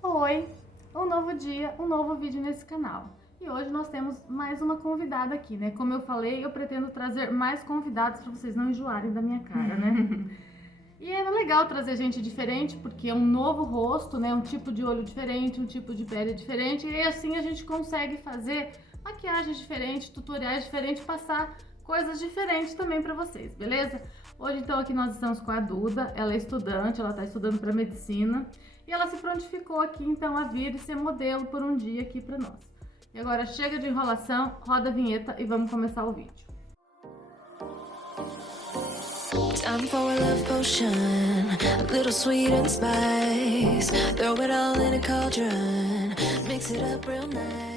Oi, um novo dia, um novo vídeo nesse canal. E hoje nós temos mais uma convidada aqui, né? Como eu falei, eu pretendo trazer mais convidados para vocês não enjoarem da minha cara, né? E é legal trazer gente diferente, porque é um novo rosto, né? Um tipo de olho diferente, um tipo de pele diferente, e assim a gente consegue fazer maquiagens diferentes, tutoriais diferentes, passar coisas diferentes também para vocês, beleza? Hoje então aqui nós estamos com a Duda, ela é estudante, ela está estudando para medicina, e ela se prontificou aqui então a vir e ser modelo por um dia aqui para nós. E agora chega de enrolação, roda a vinheta e vamos começar o vídeo. Time for a love potion, a little sweet and spice. Throw it all in a cauldron, mix it up real nice.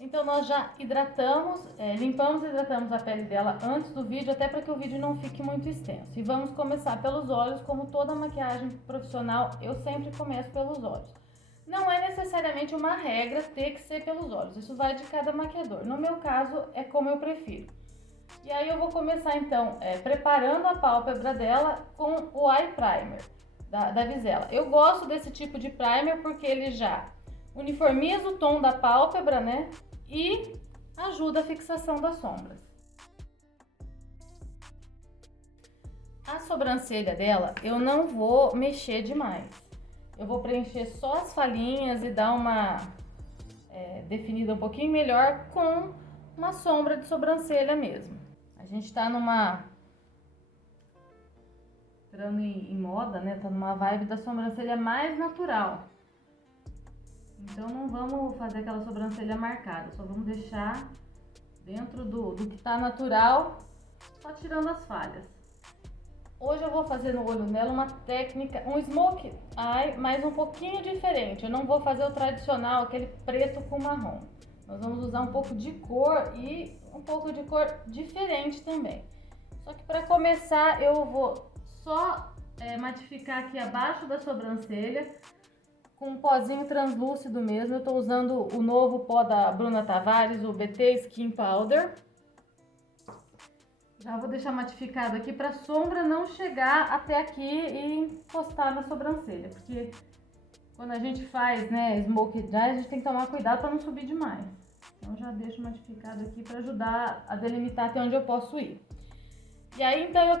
Então nós já hidratamos, limpamos e hidratamos a pele dela antes do vídeo, até para que o vídeo não fique muito extenso. E vamos começar pelos olhos, como toda maquiagem profissional, eu sempre começo pelos olhos. Não é necessariamente uma regra ter que ser pelos olhos, isso vai de cada maquiador. No meu caso, é como eu prefiro. E aí eu vou começar então preparando a pálpebra dela com o Eye Primer da Visela. Eu gosto desse tipo de primer porque ele já uniformiza o tom da pálpebra, né? E ajuda a fixação das sombras. A sobrancelha dela eu não vou mexer demais. Eu vou preencher só as falhinhas e dar uma definida um pouquinho melhor com uma sombra de sobrancelha mesmo. A gente tá entrando em moda, né? Tá numa vibe da sobrancelha mais natural. Então não vamos fazer aquela sobrancelha marcada, só vamos deixar dentro do que tá natural, só tirando as falhas. Hoje eu vou fazer no olho dela uma técnica, um smoke eye, mas um pouquinho diferente. Eu não vou fazer o tradicional, aquele preto com marrom. Nós vamos usar um pouco de cor e um pouco de cor diferente também. Só que para começar eu vou só matificar aqui abaixo da sobrancelha com um pozinho translúcido mesmo. Eu tô usando o novo pó da Bruna Tavares, o BT Skin Powder. Já vou deixar matificado aqui para a sombra não chegar até aqui e encostar na sobrancelha, porque quando a gente faz, né, smoke eye, a gente tem que tomar cuidado para não subir demais. Então já deixo matificado aqui para ajudar a delimitar até onde eu posso ir. E aí então eu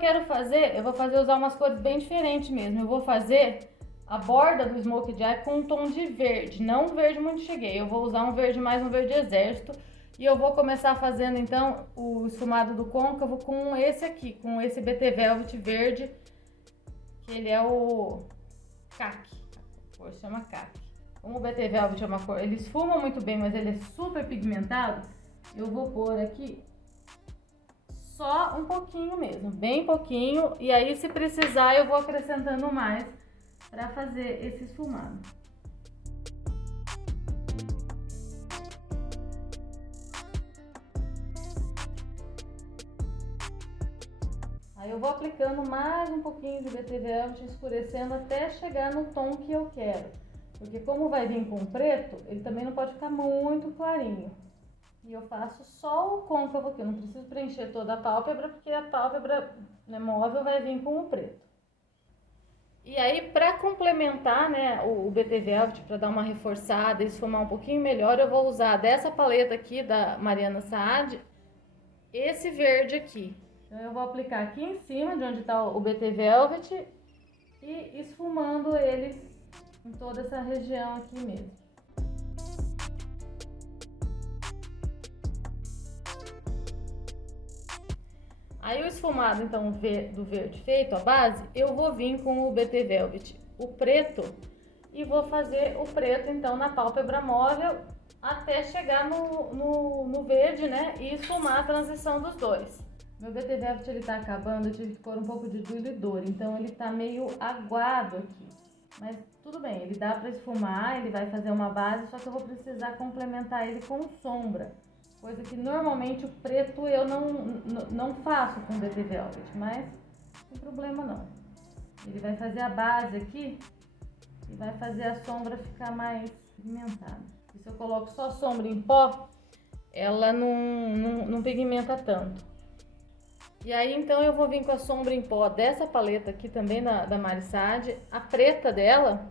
vou usar umas cores bem diferentes mesmo. Eu vou fazer a borda do smoke eye com um tom de verde, não um verde muito cheguei. Eu vou usar um verde mais um verde exército. E eu vou começar fazendo então o esfumado do côncavo com esse aqui, com esse BT Velvet verde, que ele é o CAC, a cor chama CAC. Como o BT Velvet é uma cor, ele esfuma muito bem, mas ele é super pigmentado, eu vou pôr aqui só um pouquinho mesmo, bem pouquinho, e aí se precisar eu vou acrescentando mais para fazer esse esfumado. Aí eu vou aplicando mais um pouquinho de BT Velvet, escurecendo até chegar no tom que eu quero. Porque como vai vir com preto, ele também não pode ficar muito clarinho. E eu faço só o côncavo aqui, eu não preciso preencher toda a pálpebra, porque a pálpebra, né, móvel vai vir com o preto. E aí, para complementar, né, o BT Velvet, para dar uma reforçada e esfumar um pouquinho melhor, eu vou usar dessa paleta aqui da Mariana Saad, esse verde aqui. Então eu vou aplicar aqui em cima de onde está o BT Velvet e esfumando ele em toda essa região aqui mesmo. Aí o esfumado então do verde feito, a base, eu vou vir com o BT Velvet, o preto, e vou fazer o preto então na pálpebra móvel até chegar no verde, né, e esfumar a transição dos dois. Meu BT Velvet ele tá acabando, eu tive que pôr um pouco de diluidor, então ele tá meio aguado aqui. Mas tudo bem, ele dá pra esfumar, ele vai fazer uma base, só que eu vou precisar complementar ele com sombra. Coisa que normalmente o preto eu não faço com BT Velvet, mas não tem problema não. Ele vai fazer a base aqui e vai fazer a sombra ficar mais pigmentada. E se eu coloco só sombra em pó, ela não pigmenta tanto. E aí então eu vou vir com a sombra em pó dessa paleta aqui também da Mari Saad, a preta dela,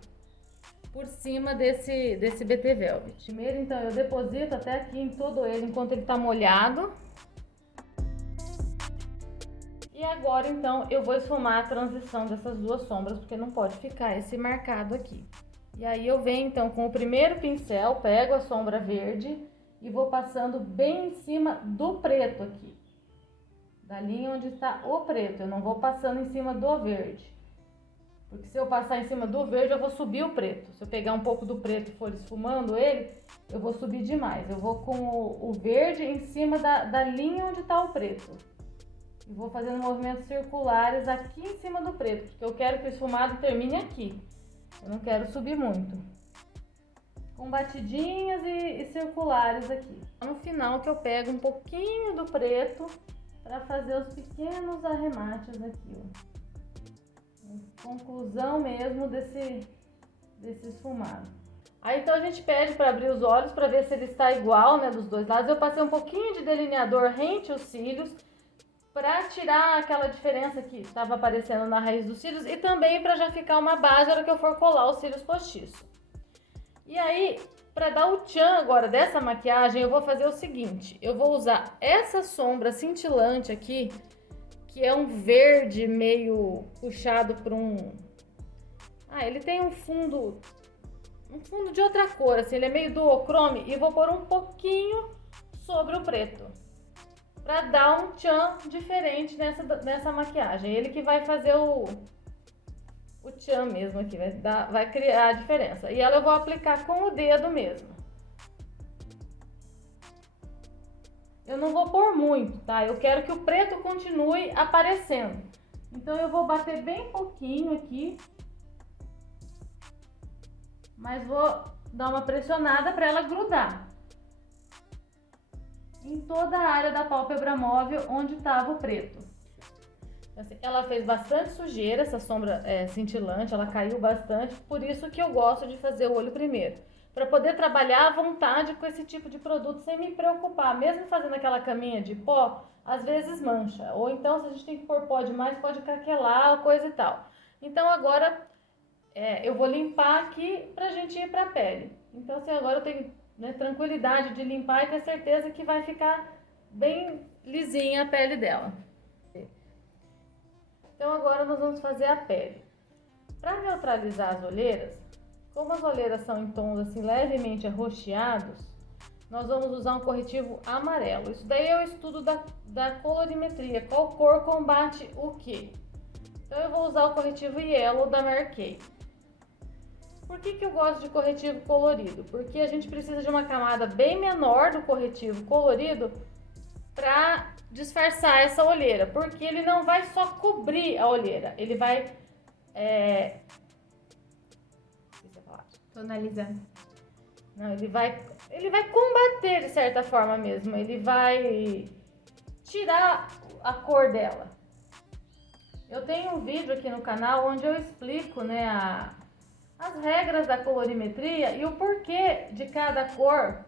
por cima desse BT Velvet. Primeiro, então, eu deposito até aqui em todo ele enquanto ele tá molhado. E agora, então, eu vou esfumar a transição dessas duas sombras, porque não pode ficar esse marcado aqui. E aí eu venho, então, com o primeiro pincel, pego a sombra verde e vou passando bem em cima do preto aqui. Da linha onde está o preto, eu não vou passando em cima do verde. Porque se eu passar em cima do verde, eu vou subir o preto. Se eu pegar um pouco do preto e for esfumando ele, eu vou subir demais. Eu vou com o verde em cima da linha onde está o preto. E vou fazendo movimentos circulares aqui em cima do preto, porque eu quero que o esfumado termine aqui. Eu não quero subir muito. Com batidinhas e circulares aqui. No final que eu pego um pouquinho do preto para fazer os pequenos arremates aqui, ó. Conclusão mesmo desse esfumado. Aí então a gente pede para abrir os olhos para ver se ele está igual, né, dos dois lados. Eu passei um pouquinho de delineador rente aos cílios, para tirar aquela diferença que estava aparecendo na raiz dos cílios e também para já ficar uma base na hora que eu for colar os cílios postiços. E aí, para dar o tchan agora dessa maquiagem, eu vou fazer o seguinte, eu vou usar essa sombra cintilante aqui, que é um verde meio puxado para um... ele tem um fundo de outra cor, assim, ele é meio duochrome, e vou pôr um pouquinho sobre o preto. Pra dar um tchan diferente nessa maquiagem. Ele que vai fazer o tchan mesmo aqui, vai criar a diferença. E ela eu vou aplicar com o dedo mesmo. Eu não vou pôr muito, tá? Eu quero que o preto continue aparecendo. Então eu vou bater bem pouquinho aqui. Mas vou dar uma pressionada para ela grudar em toda a área da pálpebra móvel onde estava o preto. Assim, ela fez bastante sujeira, essa sombra cintilante, ela caiu bastante, por isso que eu gosto de fazer o olho primeiro. Para poder trabalhar à vontade com esse tipo de produto sem me preocupar. Mesmo fazendo aquela caminha de pó, às vezes mancha. Ou então, se a gente tem que pôr pó demais, pode craquelar, coisa e tal. Então agora eu vou limpar aqui pra gente ir pra pele. Então assim, agora eu tenho tranquilidade de limpar e ter certeza que vai ficar bem lisinha a pele dela. Então agora nós vamos fazer a pele. Para neutralizar as olheiras, como as olheiras são em tons assim levemente arroxeados, nós vamos usar um corretivo amarelo. Isso daí é o estudo da colorimetria, qual cor combate o que. Então eu vou usar o corretivo Yellow da Mary Kay. Por que eu gosto de corretivo colorido? Porque a gente precisa de uma camada bem menor do corretivo colorido para disfarçar essa olheira, porque ele não vai só cobrir a olheira, ele vai tonalizar. Não, ele vai combater de certa forma mesmo, ele vai tirar a cor dela. Eu tenho um vídeo aqui no canal onde eu explico, né, as regras da colorimetria e o porquê de cada cor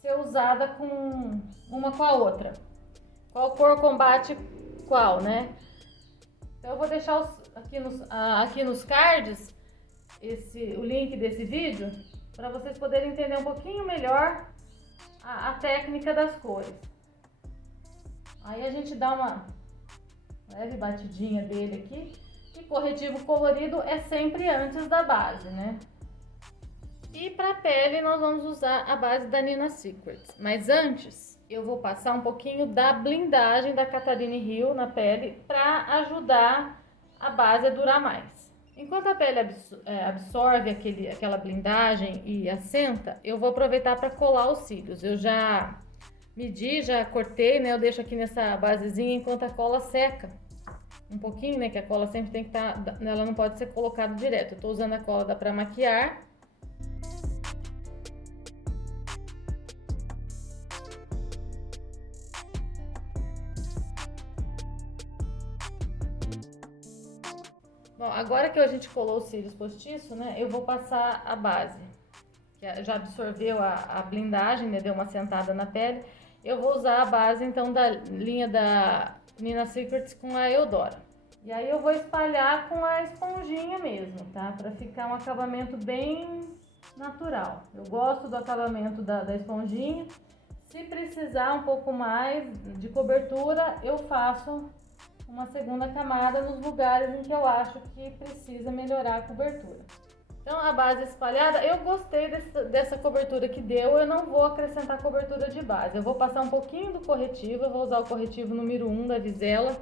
ser usada com uma com a outra. Qual cor combate qual, né? Então eu vou deixar aqui nos cards o link desse vídeo para vocês poderem entender um pouquinho melhor a técnica das cores. Aí a gente dá uma leve batidinha dele aqui. E corretivo colorido é sempre antes da base, né? E para pele nós vamos usar a base da Nina Secrets. Mas antes eu vou passar um pouquinho da blindagem da Catherine Hill na pele para ajudar a base a durar mais. Enquanto a pele absorve aquela blindagem e assenta, eu vou aproveitar para colar os cílios. Eu já medi, já cortei, né? Eu deixo aqui nessa basezinha enquanto a cola seca. Um pouquinho, né, que a cola sempre tem que estar, ela não pode ser colocada direto. Eu tô usando a cola para maquiar. Bom, agora que a gente colou os cílios postiços, né, eu vou passar a base. Que já absorveu a blindagem, né, deu uma sentada na pele. Eu vou usar a base, então, da linha da Nina Secrets com a Eudora. E aí eu vou espalhar com a esponjinha mesmo, tá? Pra ficar um acabamento bem natural. Eu gosto do acabamento da esponjinha. Se precisar um pouco mais de cobertura, eu faço uma segunda camada nos lugares em que eu acho que precisa melhorar a cobertura. Então a base espalhada, eu gostei dessa cobertura que deu, eu não vou acrescentar cobertura de base. Eu vou passar um pouquinho do corretivo, eu vou usar o corretivo número 1 da Vizela,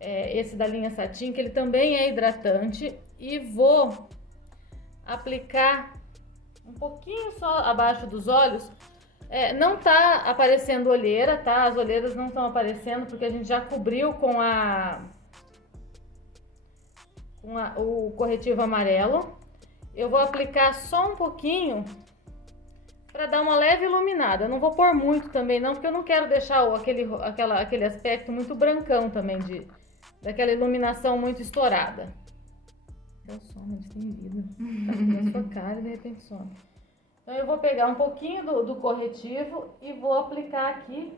esse da linha Satin, que ele também é hidratante, e vou aplicar um pouquinho só abaixo dos olhos. Não tá aparecendo olheira, tá? As olheiras não estão aparecendo porque a gente já cobriu com o corretivo amarelo. Eu vou aplicar só um pouquinho para dar uma leve iluminada. Eu não vou pôr muito também não, porque eu não quero deixar aquele aspecto muito brancão também, daquela iluminação muito estourada. Deu sono, eles têm vida. Tá aqui na sua cara e de repente some. Então eu vou pegar um pouquinho do corretivo e vou aplicar aqui.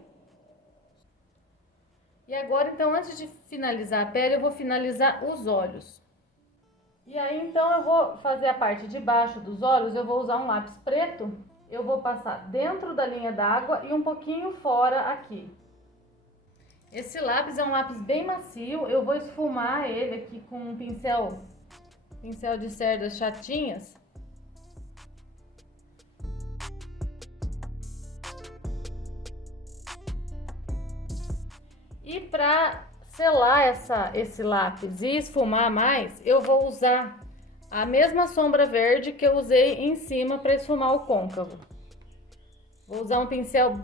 E agora, então, antes de finalizar a pele, eu vou finalizar os olhos. E aí, então, eu vou fazer a parte de baixo dos olhos, eu vou usar um lápis preto. Eu vou passar dentro da linha d'água e um pouquinho fora aqui. Esse lápis é um lápis bem macio, eu vou esfumar ele aqui com um pincel de cerdas chatinhas. E para selar esse lápis e esfumar mais, eu vou usar a mesma sombra verde que eu usei em cima para esfumar o côncavo. Vou usar um pincel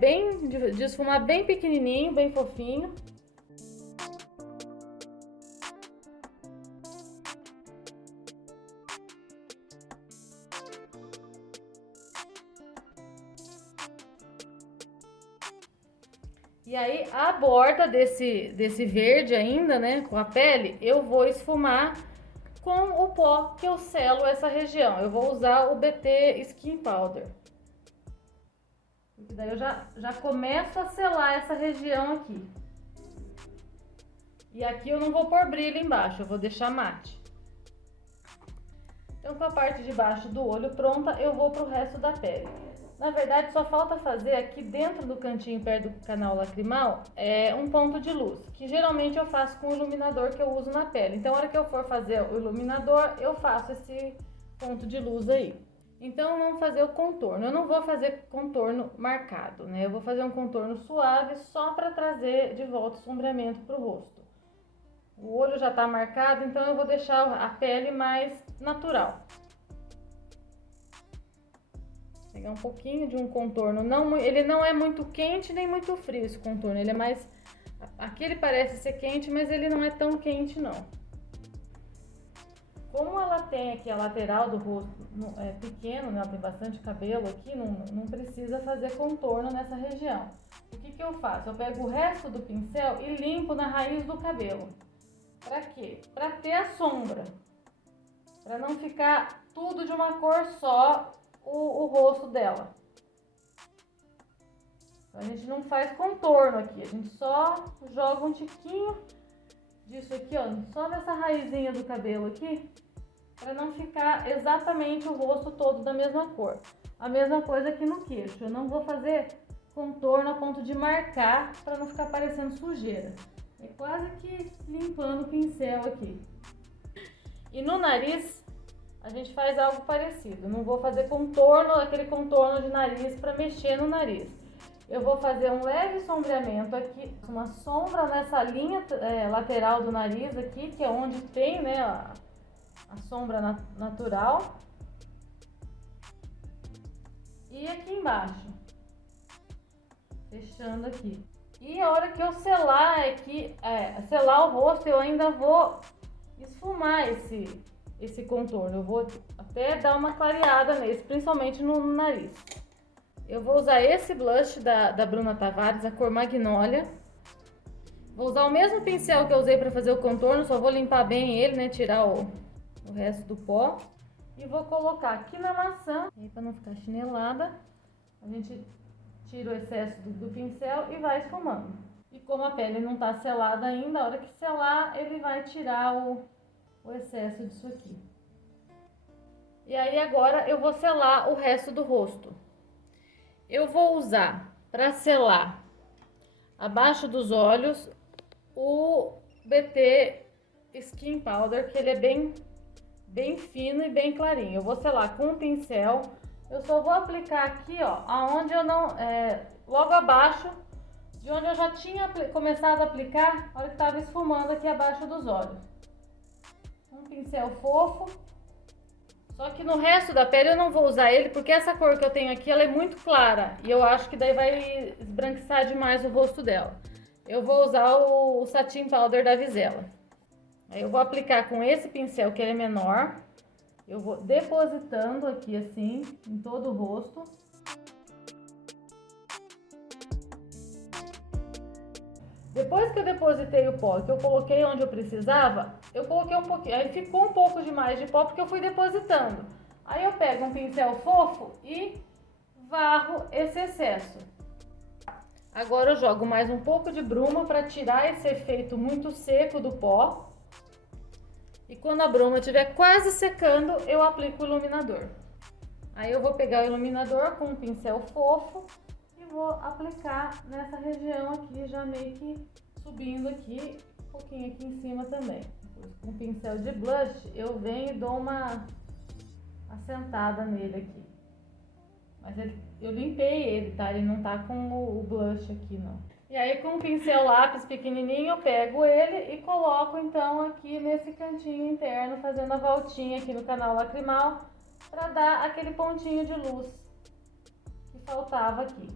de esfumar bem pequenininho, bem fofinho. E aí, a borda desse verde ainda, né, com a pele, eu vou esfumar com o pó que eu selo essa região. Eu vou usar o BT Skin Powder. E daí eu já começo a selar essa região aqui. E aqui eu não vou pôr brilho embaixo, eu vou deixar mate. Então, com a parte de baixo do olho pronta, eu vou pro resto da pele. Na verdade, só falta fazer aqui dentro do cantinho, perto do canal lacrimal, um ponto de luz, que geralmente eu faço com o iluminador que eu uso na pele. Então, na hora que eu for fazer o iluminador, eu faço esse ponto de luz aí. Então, vamos fazer o contorno. Eu não vou fazer contorno marcado, né? Eu vou fazer um contorno suave só para trazer de volta o sombreamento pro rosto. O olho já tá marcado, então eu vou deixar a pele mais natural. Pegar um pouquinho de um contorno, ele não é muito quente nem muito frio esse contorno, ele é mais, aqui ele parece ser quente, mas ele não é tão quente não. Como ela tem aqui a lateral do rosto pequeno, né, ela tem bastante cabelo aqui, não precisa fazer contorno nessa região. O que eu faço? Eu pego o resto do pincel e limpo na raiz do cabelo. Pra quê? Pra ter a sombra, pra não ficar tudo de uma cor só, o rosto dela. Então, a gente não faz contorno aqui, a gente só joga um tiquinho disso aqui, ó, só nessa raizinha do cabelo aqui, para não ficar exatamente o rosto todo da mesma cor. A mesma coisa aqui no queixo, eu não vou fazer contorno a ponto de marcar para não ficar parecendo sujeira. É quase que limpando o pincel aqui. E no nariz, a gente faz algo parecido. Não vou fazer contorno, aquele contorno de nariz para mexer no nariz. Eu vou fazer um leve sombreamento aqui, uma sombra nessa linha lateral do nariz aqui, que é onde tem, né, a sombra natural. E aqui embaixo, fechando aqui. E a hora que eu selar aqui, selar o rosto, eu ainda vou esfumar esse contorno. Eu vou até dar uma clareada nesse, principalmente no nariz. Eu vou usar esse blush da Bruna Tavares, a cor Magnólia. Vou usar o mesmo pincel que eu usei para fazer o contorno, só vou limpar bem ele, né, tirar o resto do pó. E vou colocar aqui na maçã, para não ficar chinelada. A gente tira o excesso do pincel e vai esfumando. E como a pele não tá selada ainda, a hora que selar, ele vai tirar o excesso disso aqui. E aí agora eu vou selar o resto do rosto. Eu vou usar para selar abaixo dos olhos o BT Skin Powder, que ele é bem fino e bem clarinho. Eu vou selar com um pincel. Eu só vou aplicar aqui, ó, aonde eu não, logo abaixo de onde eu já tinha começado a aplicar, a hora que estava esfumando aqui abaixo dos olhos. Um pincel fofo. Só que no resto da pele eu não vou usar ele, porque essa cor que eu tenho aqui, ela é muito clara. E eu acho que daí vai esbranquiçar demais o rosto dela. Eu vou usar o Satin Powder da Vizela. Aí eu vou aplicar com esse pincel, que ele é menor. Eu vou depositando aqui assim, em todo o rosto. Depois que eu depositei o pó, que eu coloquei onde eu precisava, eu coloquei um pouquinho, aí ficou um pouco demais de pó porque eu fui depositando. Aí eu pego um pincel fofo e varro esse excesso. Agora eu jogo mais um pouco de bruma para tirar esse efeito muito seco do pó. E quando a bruma estiver quase secando, eu aplico o iluminador. Aí eu vou pegar o iluminador com um pincel fofo e vou aplicar nessa região aqui, já meio que subindo aqui, um pouquinho aqui em cima também. Com o pincel de blush, eu venho e dou uma assentada nele aqui. Mas eu limpei ele, tá? Ele não tá com o blush aqui, não. E aí com um pincel lápis pequenininho eu pego ele e coloco então aqui nesse cantinho interno, fazendo a voltinha aqui no canal lacrimal, para dar aquele pontinho de luz que faltava aqui.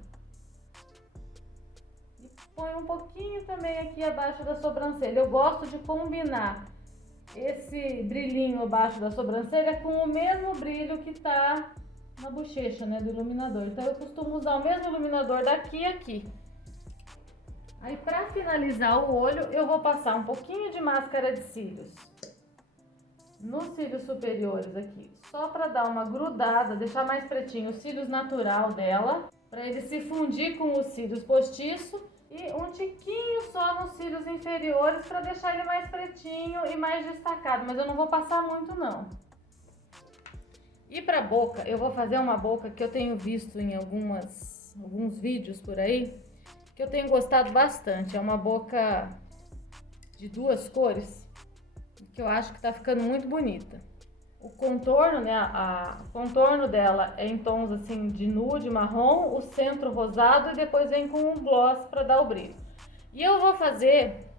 E põe um pouquinho também aqui abaixo da sobrancelha. Eu gosto de combinar esse brilhinho abaixo da sobrancelha com o mesmo brilho que tá na bochecha, né, do iluminador. Então eu costumo usar o mesmo iluminador daqui e aqui. Aí para finalizar o olho, eu vou passar um pouquinho de máscara de cílios nos cílios superiores aqui, só para dar uma grudada, deixar mais pretinho o cílios natural dela, para ele se fundir com os cílios postiço, e um tiquinho só nos cílios inferiores para deixar ele mais pretinho e mais destacado, mas eu não vou passar muito não. E para boca, eu vou fazer uma boca que eu tenho visto em alguns vídeos por aí, que eu tenho gostado bastante. É uma boca de duas cores, que eu acho que tá ficando muito bonita. O contorno, né, o contorno dela é em tons assim de nude, marrom, o centro rosado e depois vem com um gloss para dar o brilho. E eu vou fazer,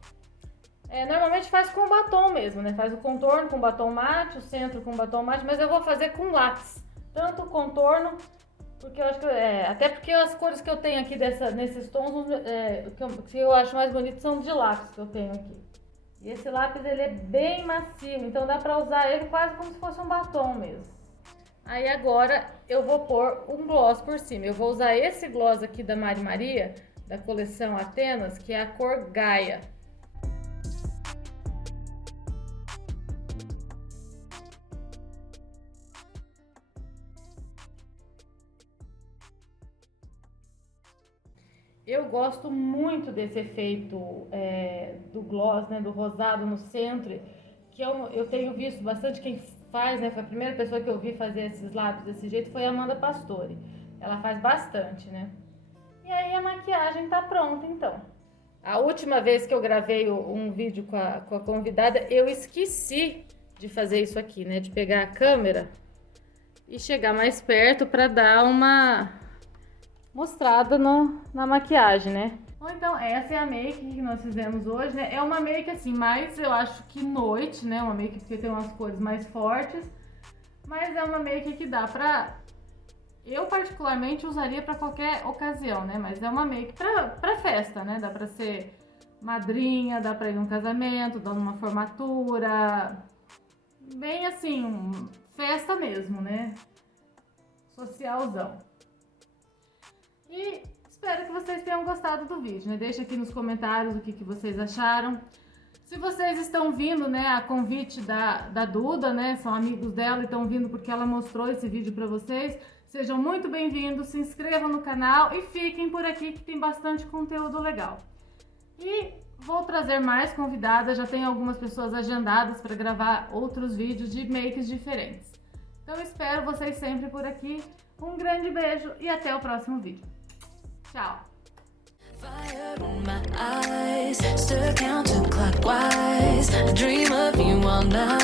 normalmente faz com batom mesmo, né, faz o contorno com batom mate, o centro com batom mate, mas eu vou fazer com lápis, tanto o contorno, porque eu acho que, até porque as cores que eu tenho aqui nesses tons, que eu acho mais bonito são de lápis que eu tenho aqui. E esse lápis ele é bem macio, então dá pra usar ele quase como se fosse um batom mesmo. Aí agora eu vou pôr um gloss por cima. Eu vou usar esse gloss aqui da Mari Maria, da coleção Atenas, que é a cor Gaia. Eu gosto muito desse efeito do gloss, né, do rosado no centro, que eu tenho visto bastante quem faz, né, foi a primeira pessoa que eu vi fazer esses lábios desse jeito foi a Amanda Pastore. Ela faz bastante, né? E aí a maquiagem tá pronta, então. A última vez que eu gravei um vídeo com a convidada, eu esqueci de fazer isso aqui, né, de pegar a câmera e chegar mais perto para dar uma mostrada na maquiagem, né? Bom, então essa é a make que nós fizemos hoje, né? É uma make assim, mais eu acho que noite, né? Uma make porque tem umas cores mais fortes, mas é uma make que dá pra... Eu particularmente usaria pra qualquer ocasião, né? Mas é uma make pra festa, né? Dá pra ser madrinha, dá pra ir num casamento, dar uma formatura, bem assim, festa mesmo, né? Socialzão. E espero que vocês tenham gostado do vídeo, né? Deixa aqui nos comentários o que vocês acharam. Se vocês estão vindo, né, a convite da Duda, né, são amigos dela e estão vindo porque ela mostrou esse vídeo pra vocês, sejam muito bem-vindos, se inscrevam no canal e fiquem por aqui que tem bastante conteúdo legal. E vou trazer mais convidadas, já tenho algumas pessoas agendadas para gravar outros vídeos de makes diferentes. Então espero vocês sempre por aqui. Um grande beijo e até o próximo vídeo. Tchau! Fire in my eyes, stir counterclockwise. I dream of you all night.